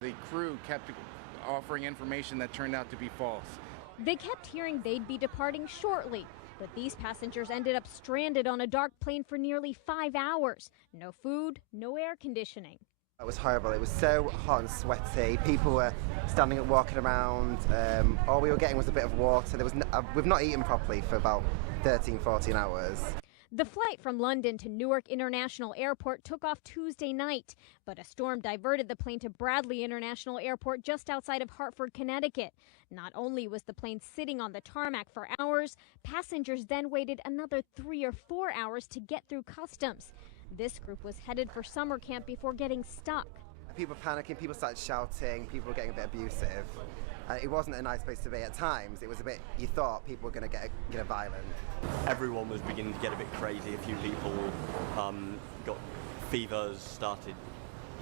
The crew kept offering information that turned out to be false. They kept hearing they'd be departing shortly, but these passengers ended up stranded on a dark plane for nearly 5 hours. No food, no air conditioning. It was horrible. It was so hot and sweaty. People were standing up, walking around. All we were getting was a bit of water. We've not eaten properly for about 13, 14 hours. The flight from London to Newark International Airport took off Tuesday night, but a storm diverted the plane to Bradley International Airport just outside of Hartford, Connecticut. Not only was the plane sitting on the tarmac for hours, passengers then waited another 3 or 4 hours to get through customs. This group was headed for summer camp before getting stuck. People were panicking, people started shouting, people were getting a bit abusive. It wasn't a nice place to be at times. It was a bit, you thought people were going to get violent. Everyone was beginning to get a bit crazy. A few people got fevers, started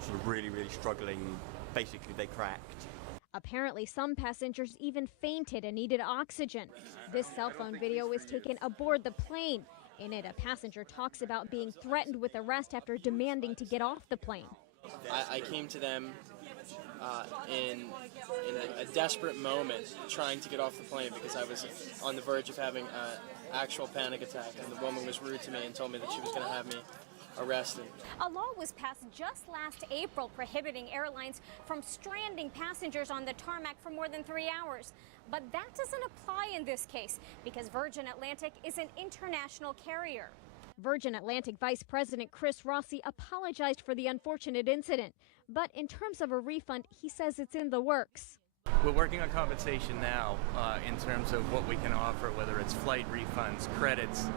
sort of really struggling. Basically, they cracked. Apparently, some passengers even fainted and needed oxygen. This cell phone video was taken aboard the plane. In it, a passenger talks about being threatened with arrest after demanding to get off the plane. I came to them in a desperate moment trying to get off the plane because I was on the verge of having an actual panic attack, and the woman was rude to me and told me that she was going to have me arrested. A law was passed just last April prohibiting airlines from stranding passengers on the tarmac for more than 3 hours. But that doesn't apply in this case because Virgin Atlantic is an international carrier. Virgin Atlantic Vice President Chris Rossi apologized for the unfortunate incident. But in terms of a refund, he says it's in the works. We're working on compensation now in terms of what we can offer, whether it's flight refunds, credits,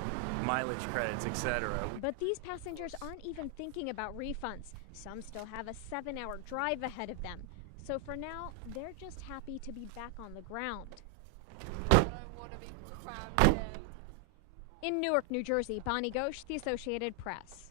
mileage credits, etc. But these passengers aren't even thinking about refunds. Some still have a 7-hour drive ahead of them. So for now, they're just happy to be back on the ground. I don't want to be crammed in. In Newark, New Jersey, Bonnie Ghosh, The Associated Press.